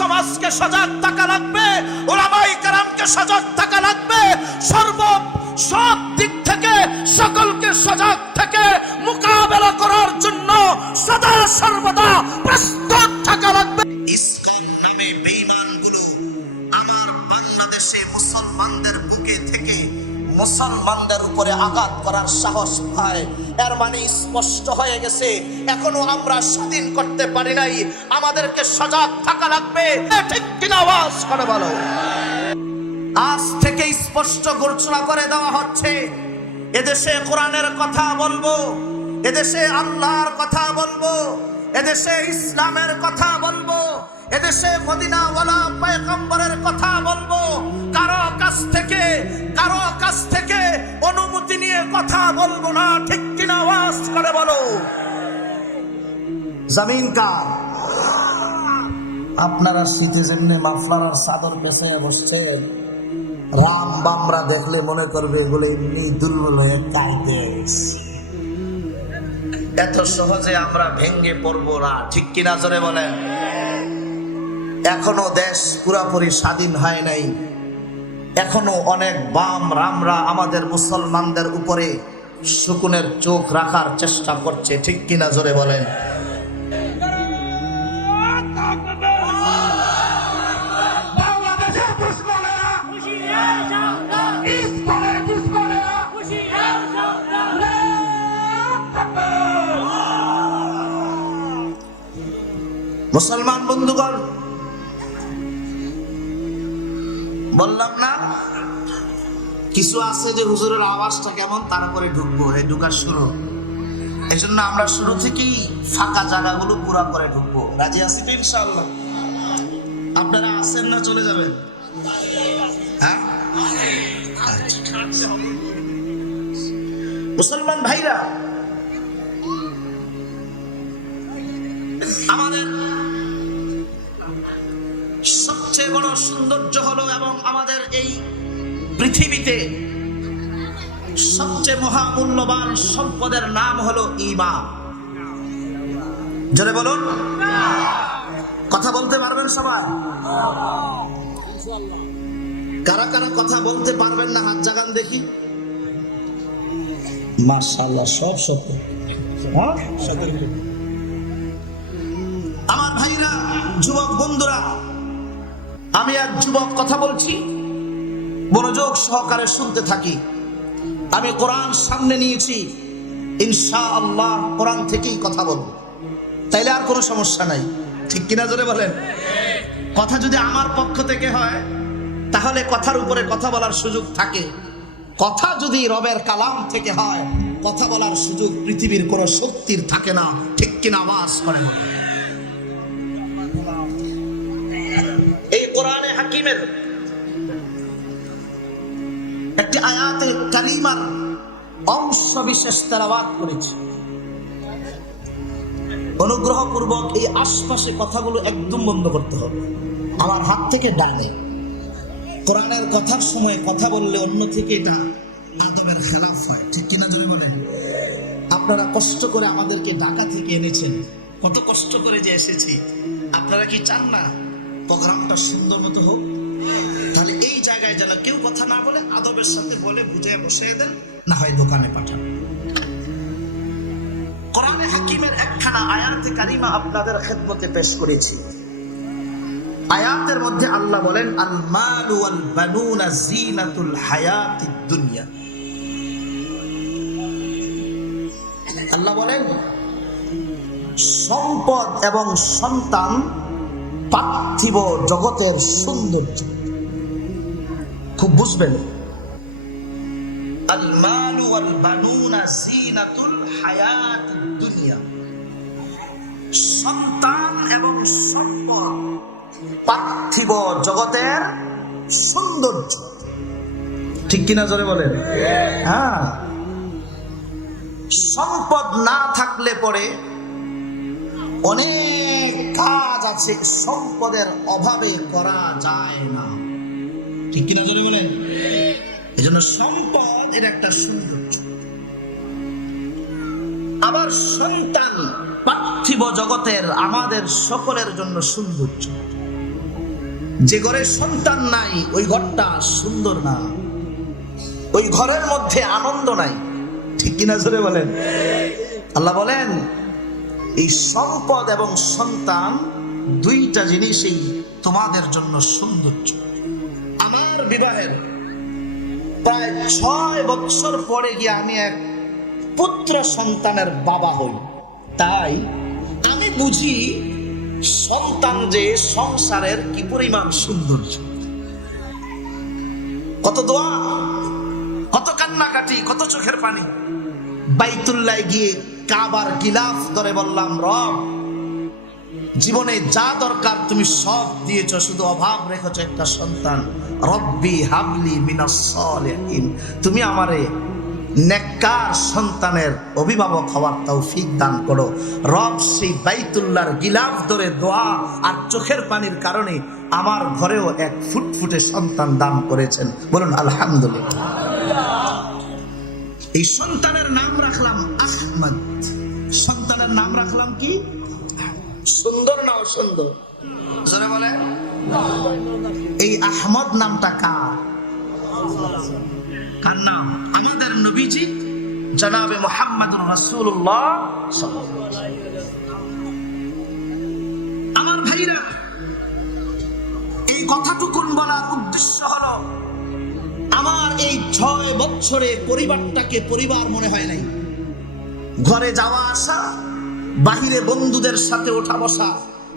সমাজকে সজাগ থাকা লাগবে, উলামায়ে কেরামকে সজাগ থাকা লাগবে, সব দিক থেকে সকলকে সজাগ থেকে মোকাবেলা করার জন্য সদা সর্বদা প্রস্তুত থাকা লাগবে। ইসলাম নামে বেঈমানগুলো আমার বাংলাদেশে মুসলমানদের বুকে থেকে মুসলমানদের উপরে আঘাত করার সাহস পায়। এর মানে স্পষ্ট হয়ে গেছে, এখনো আমরা স্বাধীন করতে পারি নাই, আমাদেরকে সজাগ থাকা লাগবে। ঠিক কিনা আওয়াজ করে বলো। আজ থেকে স্পষ্ট ঘোষণা করে দেওয়া হচ্ছে, এদেশে কোরআনের কথা বলবো, এদেশে আল্লাহর কথা বলবো, এদেশে ইসলামের কথা বলবো, এদেশে মদিনাওয়ালা পয়গম্বরের কথা বলবো। কারো কাছ থেকে অনুমতি নিয়ে কথা বলবো না। ঠিক কিনা আওয়াজ করে বলো। জমিন কার? আপনারা শীতে যেমনি মাফলার আর চাদর পেছায় বসছেন, রাম বামরা দেখলে মনে করবে এগুলো এমনি দুর্বল হয়ে কাইদেশ। এত সহজে আমরা ভেঙ্গে পড়বো না। ঠিক কিনা জোরে বলেন। এখনো দেশ পুরাপুরি স্বাধীন হয় নাই, এখনো অনেক বাম রামরা আমাদের মুসলমানদের উপরে শকুনের চোখ রাখার চেষ্টা করছে। ঠিক কিনা জোরে বলেন। মুসলমান বন্ধুগণ, বললাম না কিছু আছে যে হুজুরের আওয়াজটা কেমন, তারপরে ঢুকবো, এই ঢুকার শুরু। এই জন্য আমরা শুরু থেকেই ফাঁকা জায়গাগুলো পুরা করে ঢুকবো। রাজি আছি তো ইনশাআল্লাহ? আপনারা আসেন না চলে যাবেন? হ্যাঁ, মুসলমান ভাইরা, আমাদের সবচেয়ে বড় সৌন্দর্য হলো, এবং আমাদের এই পৃথিবীতে সবচেয়ে মহামূল্যবান সম্পদের নাম হলো ঈমান। জোরে বলুন। কথা বলতে পারবেন সবাই? কারা কারা কথা বলতে পারবেন না হাত জাগান দেখি। মাশাআল্লাহ, সব সত্য। আমার ভাইরা, যুবক বন্ধুরা, আমি আর যুবক কথা বলছি, মনোযোগ সহকারে শুনতে থাকি। আমি কোরআন সামনে নিয়েছি, ইনশাআল্লাহ কোরআন থেকেই কথা বলবো, তাইলে আর কোনো সমস্যা নাই। ঠিক কিনা জোরে বলেন। কথা যদি আমার পক্ষ থেকে হয় তাহলে কথার উপরে কথা বলার সুযোগ থাকে, কথা যদি রবের কালাম থেকে হয় কথা বলার সুযোগ পৃথিবীর কোনো শক্তির থাকে না। ঠিক কিনা আওয়াজ করেন। এই কোরআনে হাকিমের একটি আয়াতে কারিমার অংশ বিশেষ তেলাওয়াত করেছি। অনুগ্রহপূর্বক এই আশপাশে কথাগুলো একদম বন্ধ করতে হবে। আমার হাত থেকে ডানে কোরআনের কথার সময় কথা বললে অন্য থেকে এটা আদবের খেলাফ হয়। ঠিক কিনা জোরে বলেন। আপনারা কষ্ট করে আমাদেরকে ঢাকা থেকে এনেছেন, কত কষ্ট করে যে এসেছি। আপনারা কি চান না প্রোগ্রামটা সুন্দর মতো হোক? তাহলে এই জায়গায় যেন কেউ কথা না বলে আদবের সাথে বলে বুঝিয়ে বসিয়ে দেন, না হয় দোকানে পাঠান। কোরআনে হাকিমের একখানা আয়াতে কারিমা আপনাদের খেদমতে পেশ করেছি। আয়াতের মধ্যে আল্লাহ বলেন, আল মালু ওয়াল বানুনা জিনাতুল হায়াতিদ দুনিয়া। আল্লাহ বলেন, সম্পদ এবং সন্তান পার্থিব জগতের সৌন্দর্য। খুব বুঝবেন, আল মালু ওয়াল বানুনা জিনাতুল হায়াতিদ দুনিয়া। সন্তান এবং সম্পদ পার্থিব জগতের সৌন্দর্য। ঠিক কিনা জোরে বলেন। হ্যাঁ, সম্পদ না থাকলে পরে অনেক কাজ আছে সম্পদের অভাবে করা যায় না। ঠিক কিনা জোরে বলেন। এই জন্য সম্পদ এর একটা সৌন্দর্য। আবার সন্তান পার্থিব জগতের আমাদের সকলের জন্য সৌন্দর্য। যে ঘরে সন্তান নাই ওই ঘরটা সুন্দর না, ওই ঘরের মধ্যে আনন্দ নাই। ঠিক কিনা জোরে বলেন। আল্লাহ বলেন এই সম্পদ এবং সন্তান দুইটা জিনিসই তোমাদের জন্য সৌন্দর্য। আমার বিবাহের প্রায় 6 বছর পরে গিয়ে আমি এক পুত্র সন্তানের বাবা হই, তাই আমি বুঝি সন্তান যে সংসারের কি পরিমাণ সৌন্দর্য। কত দোয়া, কত কান্নাকাটি, কত চোখের পানি। বাইতুল্লাহ গিয়ে কাবার গিলাফ ধরে বললাম, রব জীবনে যা দরকার তুমি সব দিয়েছো, শুধু অভাব রেখেছো একটা সন্তান। রব্বি হাবলি মিনাস সালিহিন, তুমি আমারে নেককার সন্তানের অভিভাবক হওয়ার তৌফিক দান করো। রব সেই বাইতুল্লাহর গিলাফ ধরে দোয়া আর চোখের পানির কারণে আমার ঘরেও এক ফুটফুটে সন্তান দান করেছেন। বলুন আলহামদুলিল্লাহ। এই সন্তানের নাম রাখলাম আহমদ। সন্তানের নাম রাখলাম কি? সুন্দর না অসুন্দর? জোরে বলে। এই আহমদ নামটা কার? কার নাম? আমাদের নবীজি জনাবে মুহাম্মদুর রাসূলুল্লাহ। আমার ভাইরা, এই কথাটুকুন বলার উদ্দেশ্য হলো আমার এই 6 বছরে পরিবারটাকে পরিবার মনে হয় নাই। ঘরে যাওয়া আসা, বাহিরে বন্ধুদের সাথে ওঠা বসা,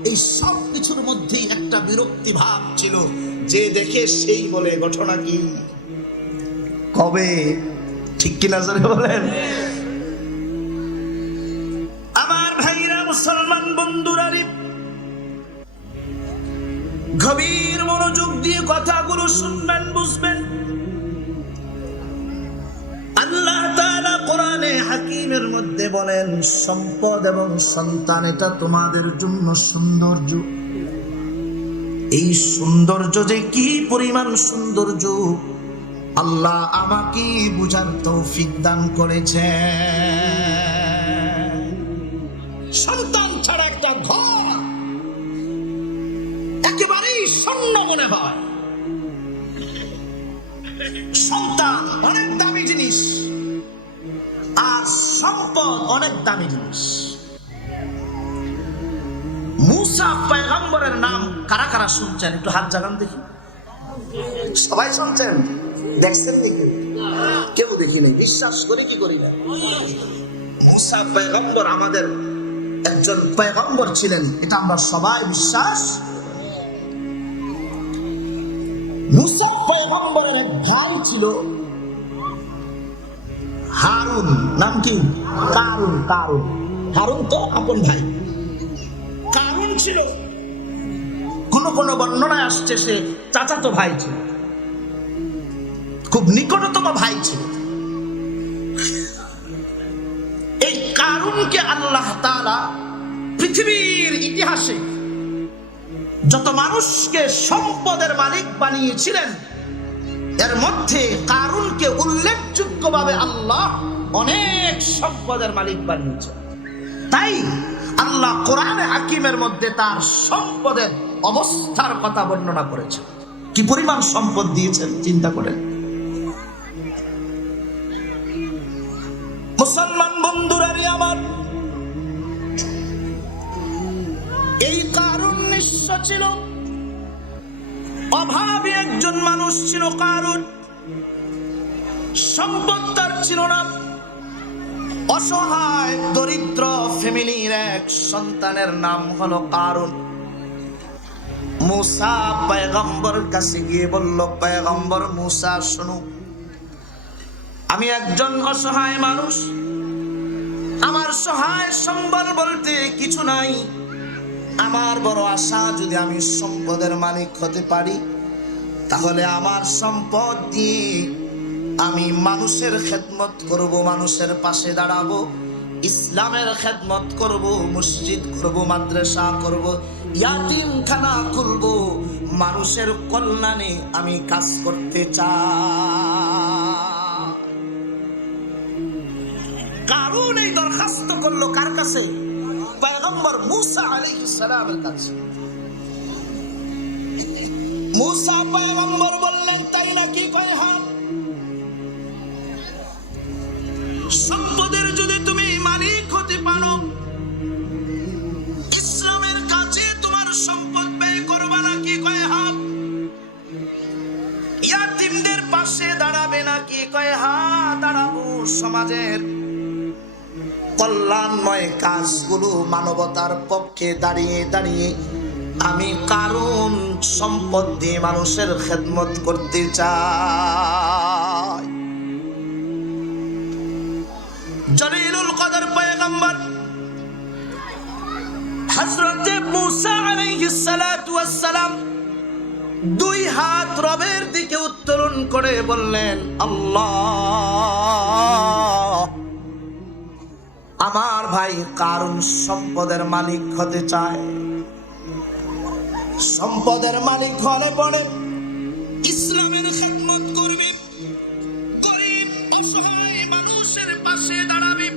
এই সব কিছুর মধ্যেই একটা বিরক্তি ভাব ছিল। যে দেখে সেই বলে ঘটনা কি কবে? ঠিক কিনা জোরে বলেন। আমার ভাইরা, মুসলমান বন্ধুরা, গভীর মনোযোগ দিয়ে কথাগুলো শুনবেন, বুঝবেন। আল্লাহ তাআলা কোরআনে হাকিমের মধ্যে বলেন, সম্পদ এবং সন্তান এটা তোমাদের জন্য সৌন্দর্য। এই সৌন্দর্য যে কি পরিমাণ সৌন্দর্য আল্লাহ আমাকে বুঝার তৌফিক দান করেছে। সন্তান ছাড়া একটা ঘর একেবারেই শূন্য মনে হয়। সন্তান অনেক দামি জিনিস আর সম্পদ অনেক দামি জিনিস। মুসা পয়গম্বরের নাম কারা কারা শুনছেন? একটু হাত জাগান দেখি। সবাই শুনছেন? দেখছেন দেখি? কেউ দেখি নাই। বিশ্বাস করি কি করি না? মুসা পয়গম্বর আমাদের একজন পয়গম্বর ছিলেন, এটা আমরা সবাই বিশ্বাস। মুসা পয়গম্বরের এক ভাই ছিল হারুন। নাম কি? কারুন। কারুন, হারুন তো আপন ভাই। কারুন ছিল, কোন কোন বর্ণনায় আসছে সে চাচাতো ভাই ছিল, খুব নিকটতম ভাই ছিল। এই কারুনকে আল্লাহ তাআলা পৃথিবীর ইতিহাসে যত মানুষকে সম্পদের মালিক বানিয়েছিলেন, এর মধ্যে কারুনকে উল্লেখযোগ্যভাবে আল্লাহ অনেক সম্পদের মালিক বানিয়েছেন। তাই আল্লাহ কোরআনে হাকিমের মধ্যে তার সম্পদের অবস্থার কথা বর্ণনা করেছেন। কি পরিমাণ সম্পদ দিয়েছেন চিন্তা করেন। মুসলমান বন্ধুরা আমার, এই কারুন নিঃস্ব ছিল, অভাবী একজন মানুষ ছিল কারুন। সম্পদ তার ছিল না, অসহায় দরিদ্র ফ্যামিলির এক সন্তানের নাম হলো কারুন। মুসা পয়গম্বরের কাছে গিয়ে বলল, পয়গম্বর মুসা শুনো, আমি একজন অসহায় মানুষ, আমার সহায় সম্বল বলতে কিছু নাই। আমার বড় আশা, যদি আমি সম্পদের মালিক হতে পারি তাহলে আমার সম্পদ দিয়ে আমি মানুষের খেদমত করব, মানুষের পাশে দাঁড়াবো, ইসলামের খেদমত করব, মসজিদ করব, মাদ্রাসা করব, ইয়াতিমখানা খুলব, মানুষের কল্যাণে আমি কাজ করতে চাই। কারুন এই দরখাস্ত করলো কার কাছে? পয়গম্বর মুসা আলাইহিস সালামের কাছে। মূসা পয়গম্বর বললেন, তাই নাকি? কয় হ্যাঁ। সম্পদের যদি তুমি মালিক হতে পারো, ইসলামের কাছে তোমার সম্পদ ব্যয় করবা নাকি? কয় হ্যাঁ। ইয়াতিমদের পাশে দাঁড়াবে নাকি? কয় হ্যাঁ, দাঁড়াবো। সমাজের কল্যাণময় কাজগুলো মানবতার পক্ষে দাঁড়িয়ে দাঁড়িয়ে আমি কারণ সম্পদ দিয়ে মানুষের খেদমত করতে চাই। জলিলুল কদর পয়গম্বর হযরত মূসা আলাইহিস সালাতু ওয়াস সালাম দুই হাত রবের দিকে উত্তোলন করে বললেন, আল্লাহ, আমার ভাই কারণ সম্পদের মালিক হতে চায়। সম্পদের মালিক হলে পড়ে ইসলামের খেদমত করবে, গরিব অসহায় মানুষের পাশে দাঁড়াবে।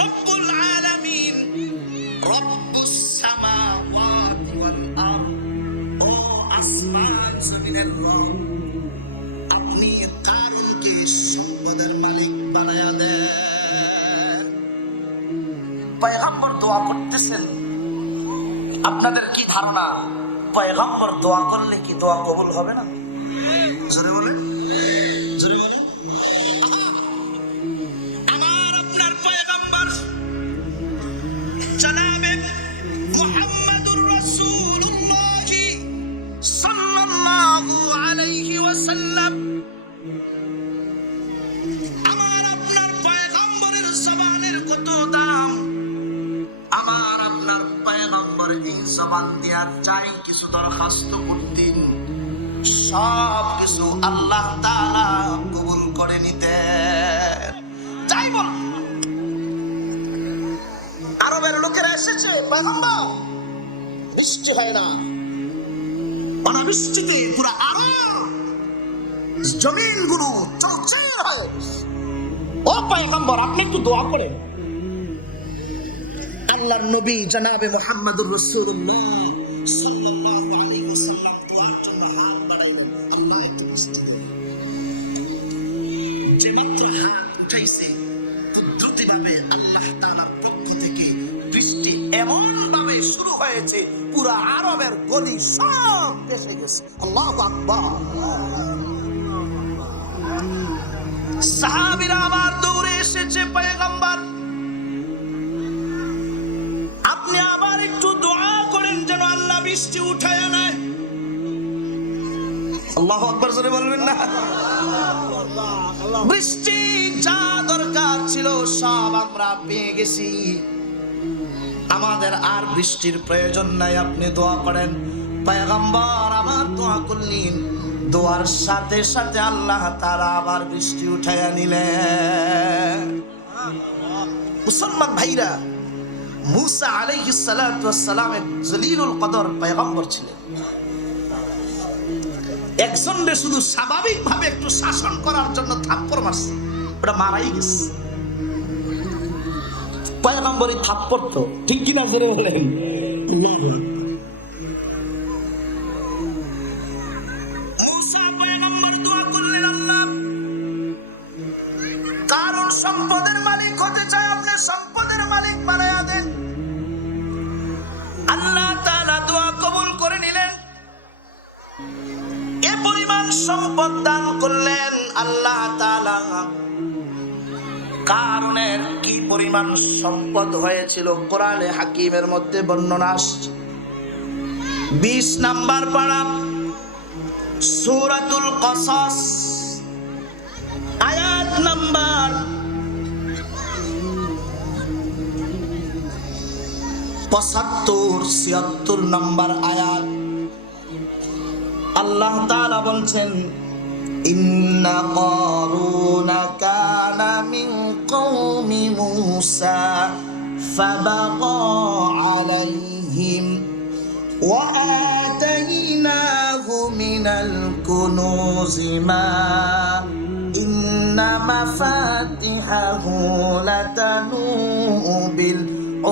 রব্বুল আলামিন, রব্বুস সামাওয়াতি ওয়াল আরদ, ও আসমান জমিনের রব, আপনি কারণকে সম্পদের মালিক বানায়া দেন। পয়গম্বর দোয়া করতেছেন। আপনাদের কি ধারণা, পয়গম্বর দোয়া করলে কি দোয়া কবুল হবে না? জোরে বলেন, জোরে বলেন। আমার আপনার পয়গম্বর জনাবে মুহাম্মদুর রাসূলুল্লাহ সাল্লাল্লাহু আলাইহি ওয়াসাল্লাম, আমার আপনার পয়গম্বরের জবানের কত দাম। আমার আপনার পয়গম্বর এই জবান দেওয়ার চাই কিছু দরখাস্ত করতেন, সব কিছু আল্লাহ তাআলা কবুল করে নিতেন। যাই বল, আরবের লোকেরা এসেছে, পয়গম্বর বৃষ্টি হয় না, অনাবৃষ্টিতে পুরো আরব জমিন গুলো চৌচির হয়ে গেছে। ও পয়গম্বর, আপনি একটু দোয়া করেন। আল্লাহর নবী জনাবে মুহাম্মদুর রাসূলুল্লাহ সাল্লাল্লাহু আলাইহি ওয়াসাল্লাম দোয়ার জন্য হাত বাড়াইলেন। আল্লাহ একটু বৃষ্টি দেন। যে মাত্র হাত উঠাইছে, কুদরতিভাবে আল্লাহ তাআলার পক্ষ থেকে বৃষ্টি এমন ভাবে শুরু হয়েছে, পুরো আরবের গলি সব ভেসে গেছে। আল্লাহু আকবার। সাহাবীরা আবার দৌড়ে এসেছে, পয়গম্বর আপনি আবার একটু দোয়া করেন যেন আল্লাহ বৃষ্টি উঠায় নেয়। আল্লাহু আকবার জোরে বলবেন না? বৃষ্টি যা দরকার ছিল সব আমরা পেয়ে গেছি, আমাদের আর বৃষ্টির প্রয়োজন নাই, আপনি দোয়া করেন। পয়গম্বর আমার দোয়া করলেন, দোয়ার সাথে সাথে আল্লাহ তাআলা আবার বৃষ্টি উঠাইয়া নিলেন। মুসলমান ভাইরা, মূসা আলাইহিস সালাতু ওয়াস সালাম এক জলিলুল কদর পয়গম্বর ছিলেন। একজনকে শুধু স্বাভাবিকভাবে একটু শাসন করার জন্য থাপ্পড় মারছে, ওটা মারাই গেছে। পয়গম্বরই থাপ্পড় তো, ঠিক কিনা জোরে বলেন? মূসা পয়গম্বর দোয়া করলেন, আল্লাহ, কারণ সম্পদের মালিক হতে চায়, আপনি সম্পদের মালিক বানায়া দেন। আল্লাহ তাআলা দোয়া কবুল করে নিলেন, এ পরিমাণ সম্পদ দান করলেন আল্লাহ তাআলা। কারণের কি পরিমাণ সম্পদ হয়েছিল কোরআনে হাকিমের মধ্যে বর্ণনা আসছে। 20 নাম্বার পারা সূরাতুল কসস, আয়াত নাম্বার 75-76 নাম্বার আয়াত। আল্লাহ তাআলা বলছেন, ইন্না কারুনা কানা মিন কওমি মূসা ফাবাগা আলাইহিম ওয়া আতাইনাহু মিনাল কুনুজি মা ইন্না মাফাতিহাহু লাতানূ বিল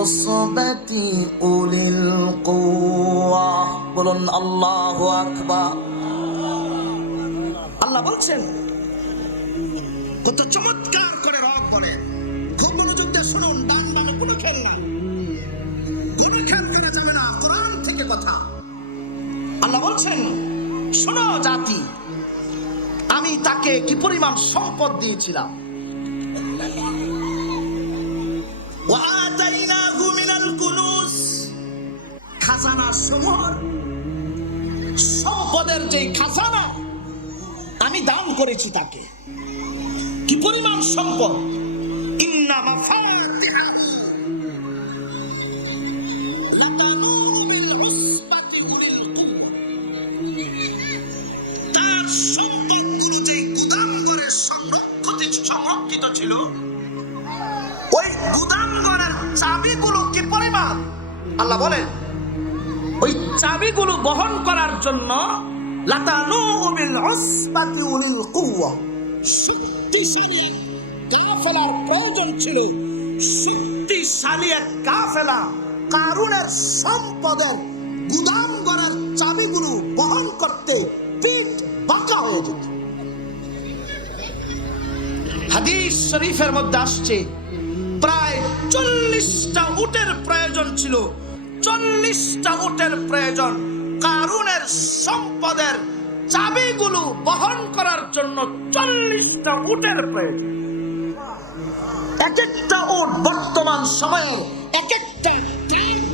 উসবাতি উলিল কুওয়া বলুন আল্লাহু আকবার। আল্লাহ বলছেন, কত চমৎকার করে রব বলেন, খুব মনোযোগ দিয়ে শুনুন, ডান বামে কোনো খেল নাই, কোনো খেল করে যাবে না, কোরআন থেকে কথা। আল্লাহ বলছেন, শোনো জাতি, আমি তাকে কি পরিমাণ সম্পদ দিয়েছিলাম। ওয়াতাইনাহু মিনাল কুনুজ, খাজানা সমূহ, সম্পদের যে খাজানা আমি দান করেছি তাকে। কি পরিমাণ সম্পদ! ইন্না মাফাতিহাহু লাতানুহু বিল উসবাতি উলিল কুওয়া। তার সম্পদগুলো যে গুদামঘরে সংরক্ষিত ছিল, ওই গুদামঘরের চাবিগুলো কি পরিমাণ! আল্লাহ বলেন, ওই চাবিগুলো বহন করার জন্য লাতানুহু বিল উসবাতি উলিল কুওয়া, শক্তিশালী কাফেলার প্রয়োজন ছিল। শক্তিশালী এক কাফেলা কারুনের সম্পদের গুদামঘরের চাবিগুলো বহন করতে পিঠ বাঁকা হয়ে যেত। হাদিস শরীফের মধ্যে আসছে, প্রায় 40টা উটের প্রয়োজন ছিল, 40টা উটের প্রয়োজন কারুনের সম্পদের চাবিগুলো বহন করার জন্য। 40টা উটের প্রয়োজন। এক একটা উট বর্তমান সময়ে এক একটা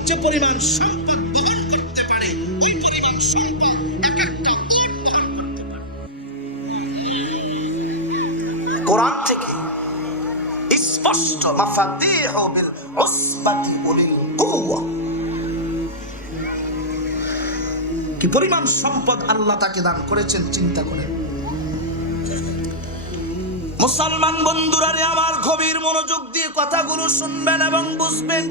যে পরিমাণ সম্পদ বহন করতে পারে, ওই পরিমাণ সম্পদ এক একটা উট বহন করতে পারে। কোরআন থেকে স্পষ্ট, মাফাতিহু বিল উসবাতি উলিল কুওয়া, কি পরিমাণ সম্পদ আল্লাহ তাকে দান করেছেন চিন্তা করেন। মুসলমান বন্ধুরা রে আমার, গভীর মনোযোগ দিয়ে কথাগুলো শুনবেন এবং বুঝবেন।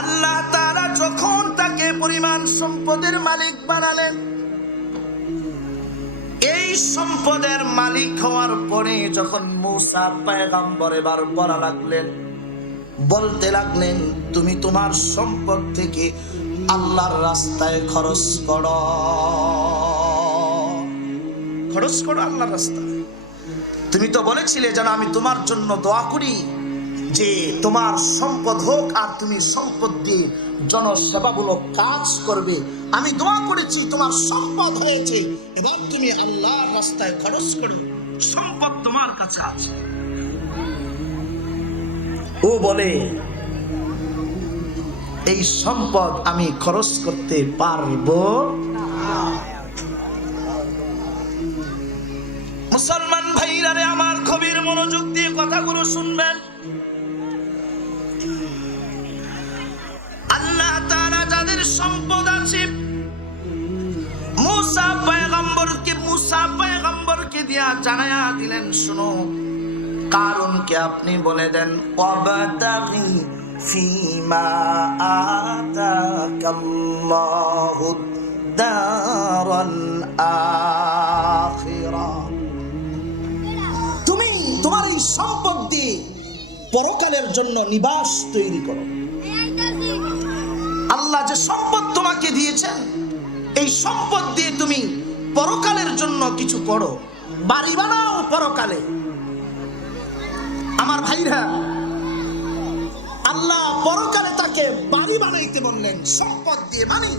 আল্লাহ তাআলা যখন তাকে পরিমাণ সম্পদের মালিক বানালেন, এই সম্পদের মালিক হওয়ার পরে যখন মূসা পয়গম্বর এবার বলা লাগলেন, বলতে লাগলেন, তুমি তোমার সম্পদ থেকে আল্লাহর রাস্তায় খরচ করো আল্লাহর রাস্তায়। তুমি তো বলেছিলে যেন আমি তোমার জন্য দোয়া করি যে তোমার সম্পদ হোক, আর তুমি সম্পদ দিয়ে জনসেবামূলক কাজ করবে। আমি দোয়া করেছি, তোমার সম্পদ হয়েছে, এবার তুমি আল্লাহর রাস্তায় খরচ করো, সম্পদ তোমার কাছে আছে। ও বলে, এই সম্পদ আমি খরচ করতে পারবো না। মুসলমান ভাইরা রে আমার, গভীর মনোযোগ দিয়ে কথাগুলো শুনবেন। আল্লাহ তাআলা যাদের সম্পদ আছে, মূসা পয়গম্বরকে দিয়া জানায়া দিলেন, শুনো, কারণকে আপনি বলে দেন, ওয়াবতাগি ফিমা আতাকাল্লাহু দারাল আখিরা, তুমি তোমার এই সম্পদ দিয়ে পরকালের জন্য নিবাস তৈরি করো। আল্লাহ যে সম্পদ তোমাকে দিয়েছেন, এই সম্পদ দিয়ে তুমি পরকালের জন্য কিছু করো, বাড়ি বানাও পরকালে। আমার ভাইরা, আল্লাহ পরকালে তাকে বাড়ি বানাইতে বললেন সম্পদ দিয়ে। মানে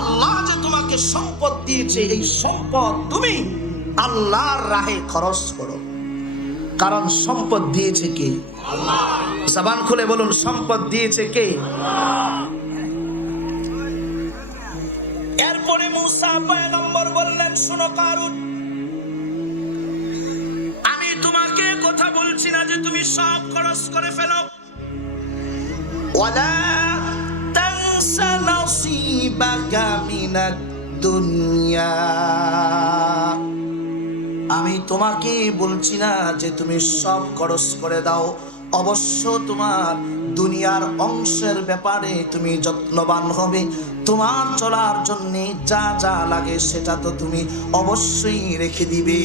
আল্লাহ যে তোমাকে সম্পদ দিয়েছে, এই সম্পদ তুমি আল্লাহর রাহে খরচ করো। কারণ সম্পদ দিয়েছে কে? আল্লাহ। জবান খুলে বলুন, সম্পদ দিয়েছে কে? আল্লাহ। এরপরে মূসা পয়গম্বর বললেন, শোনো কারুন, আমি তোমাকে কথা বলছি না যে তুমি সব খরচ করে ফেলো। ওয়ালা তানসা নাসিবাকা মিনাদ দুনিয়া, আমি তোমাকে বলছি না যে তুমি সব খরচ করে দাও। অবশ্য তোমার দুনিয়ার অংশের ব্যাপারে তুমি যত্নবান হবে। তোমার চলার জন্য যা যা লাগে সেটা তো তুমি অবশ্যই রেখে দিবে।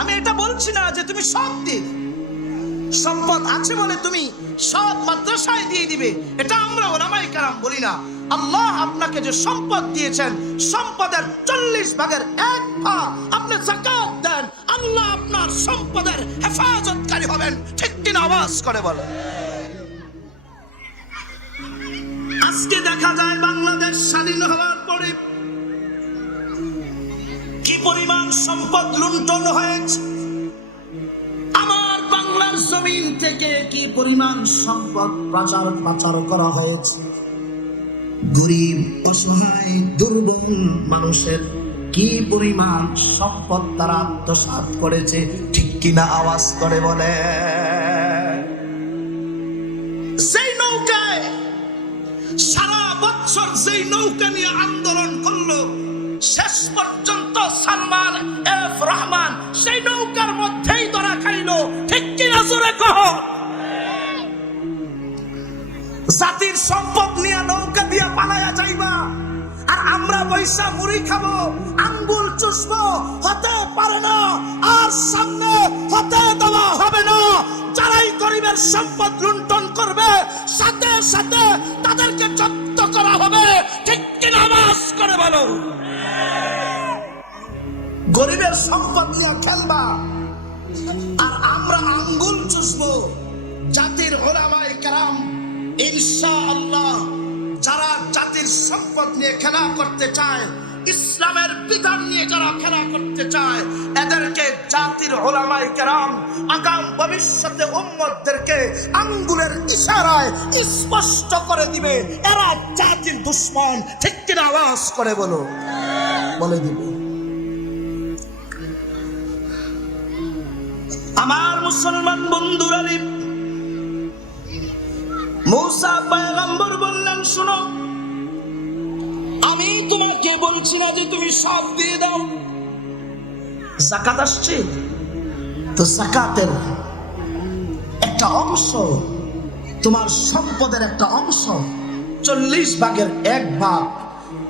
আমি এটা বলছি না যে তুমি সব দিন সম্পদ আছে বলে তুমি সব মাদ্রাসা দিবে, এটা আমরা উলামায়ে কেরাম বলি না। আল্লাহ আপনাকে যে সম্পদ দিয়েছেন, সম্পদের 40 ভাগের 1 ভাগ আপনি যাকাত দেন, আল্লাহ আপনার সম্পদের হেফাজতকারী হবেন। ঠিক কিনা আওয়াজ করে বলেন। আজকে দেখা যায় বাংলাদেশ স্বাধীন হওয়ার পরে কি পরিমাণ সম্পদ লুণ্ঠন হয়েছে, আমার বাংলার জমিন থেকে কি পরিমাণ সম্পদ পাচার করা হয়েছে। গরিব, অসহায়, দুর্বল মানুষের কি পরিমাণ সম্পদ তারা আত্মসাৎ করেছে। ঠিক কিনা আওয়াজ করে বলে। সেই নৌকায় সারা বছর যেই নৌকা নিয়ে আন্দোলন করলো, শেষ পর্যন্ত সালমান এফ রহমান সেই নৌকার মধ্যেই ধরা খাইলো। ঠিক কিনা জোরে কহ। জাতির সম্পদ নিয়ে নৌকা দিয়া পালায়া যাইবা, আর আমরা পয়সা মুড়ি খাবো, আঙ্গুল চুষবো, হতে পারে না। আর সামনে হতে দেওয়া হবে না। যারাই গরিবের সম্পদ লুণ্ঠন করবে, সাথে সাথে তাদেরকে জব্দ করা হবে। ঠিক কিনা আওয়াজ করে বলো। গরিবের সম্পদ নিয়ে খেলবা, আর আমরা আঙ্গুল চুষবো। জাতির উলামায়ে কেরাম ইনশাআল্লাহ যারা জাতির সম্পদ নিয়ে খেলা করতে চায়, ইসলামের বিধান নিয়ে যারা খেলা করতে চায়, এদেরকে জাতির উলামায়ে কেরাম আগাম ভবিষ্যতে উম্মতদেরকে আঙ্গুলের ইশারায় স্পষ্ট করে দিবে এরা জাতির দুশমন। ঠিক কিনা আওয়াজ করে বলো। বলে দিবে। আমার মুসলমান বন্ধুরা, মূসা পয়গম্বর বললেন, শোনো, আমি তোমাকে বলছি না যে তুমি সব দিয়ে দাও। যাকাত আসছে তো যাকাতের একটা অংশ, তোমার সম্পদের একটা অংশ, 40 ভাগের 1 ভাগ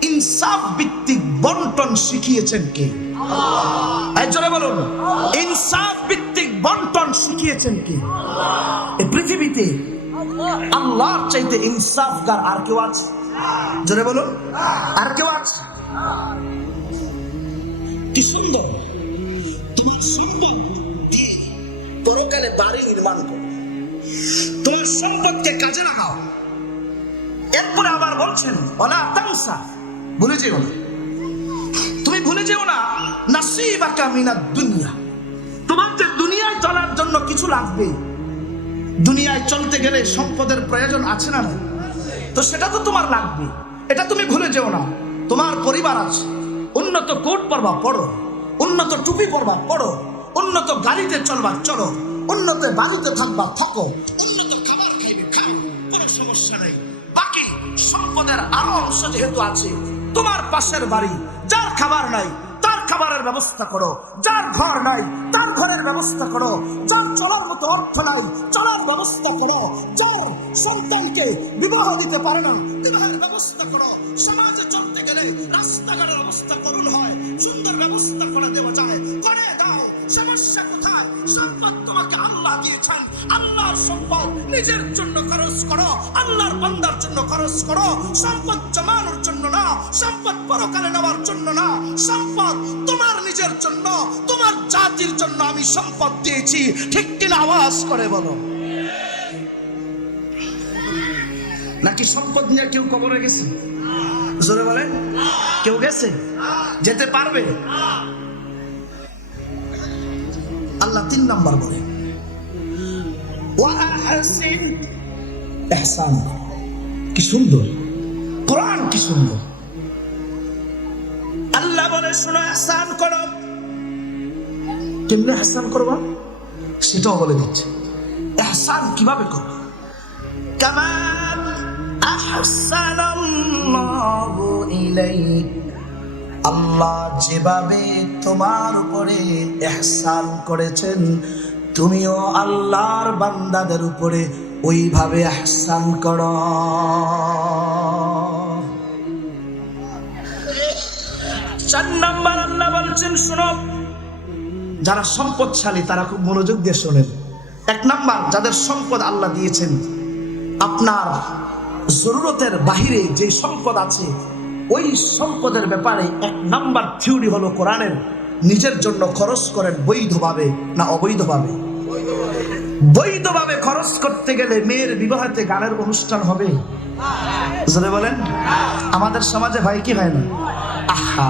ইনসাফ ভিত্তিক বন্টন শিখিয়েছেন কে? আল্লাহ। জোরে বলুন, ইনসাফ ভিত্তিক বন্টন শিখিয়েছেন কে? এই পৃথিবীতে আল্লাহর চাইতে ইনসাফগার আর কেউ আছে? জোরে বলুন, আর কেউ আছে? কি সুন্দর তোমার সম্পদ দিয়ে পরকালে বাড়ি নির্মাণ করো, তোমার সম্পদকে কাজে লাগাও। এরপরে আবার বলছেন, ওয়ালা তানসা, ভুলে যেও না, তুমি ভুলে যেও না নাসিবাকা মিনাদ দুনিয়া, তোমার যে দুনিয়ায় চলার জন্য কিছু লাগবে। দুনিয়ায় চলতে গেলে সম্পদের প্রয়োজন আছে না? তো সেটা তো তোমার লাগবে, এটা তুমি ভুলে যেও না। তোমার পরিবার আছে, উন্নত কোট পরবা পড়ো, উন্নত টুপি পরবা পড়ো, উন্নত গাড়িতে চলবা চলো, উন্নত বাড়িতে থাকবা থাকো, উন্নত খাবার খাইবে খাও, কোনো সমস্যা নেই। বাকি সম্পদের আরো অংশ যেহেতু আছে, তোমার পাশের বাড়ি যার খাবার নাই তার খাবারের ব্যবস্থা করো, যার ঘর নাই তার ঘরের ব্যবস্থা করো, যার চলার মতো অর্থ নাই চলার ব্যবস্থা করো, যার সন্তানকে বিবাহ দিতে পারে না বিবাহের ব্যবস্থা করো। সমাজে চলতে গেলে রাস্তাঘাটের অবস্থা করুণ হয়, সুন্দর ব্যবস্থা করে দেওয়া যায়, করে দাও। সমস্যা কোথায়? সম্পদ তোমাকে আল্লাহ দিয়েছেন, আল্লাহর সম্পদ নিজের জন্য খরচ করো, আল্লাহর বান্দার জন্য খরচ করো। সম্পদ জমানোর জন্য না, সম্পদ পরকালে নেওয়ার জন্য না, সম্পদ তোমার নিজের জন্য, তোমার জাতির জন্য আমি সম্পদ দিয়েছি। ঠিক কিনা আওয়াজ করে বলো। নাকি সম্পদ নিয়ে কেউ কবরে গেছে? জোরে বলে। কেউ গেছে? যেতে পারবে? আল্লাহ 3 নাম্বার বলে, ওয়া আহসিন, ইহসান। কি সুন্দর কোরআন, কি সুন্দর। আল্লাহ বলে, শোনো, ইহসান করো। কেমনে ইহসান করবা সেটাও বলে দিচ্ছে। ইহসান কিভাবে করবা? কামা আহসানাল্লাহু ইলাইক, আল্লাহ যেভাবে তোমার উপরে ইহসান করেছেন, তুমিও আল্লাহর বান্দাদের উপরে ওইভাবে ইহসান করো। 4 নাম্বার আল্লাহ বলছেন, শোনো, যারা সম্পদশালী তারা খুব মনোযোগ দিয়ে শোনেন। 1 নাম্বার, যাদের সম্পদ আল্লাহ দিয়েছেন আপনার জরুরতের বাহিরে যে সম্পদ আছে ওই সম্পদের ব্যাপারে 1 নাম্বার থিওরি হলো কোরআনের নিজের জন্য খরচ করেন বৈধভাবে না অবৈধভাবে। বৈধভাবে খরচ করতে গেলে মেয়ের বিবাহেতে গানের অনুষ্ঠান হবে, জোরে বলেন। আমাদের সমাজে ভাই কি হয় না? আহা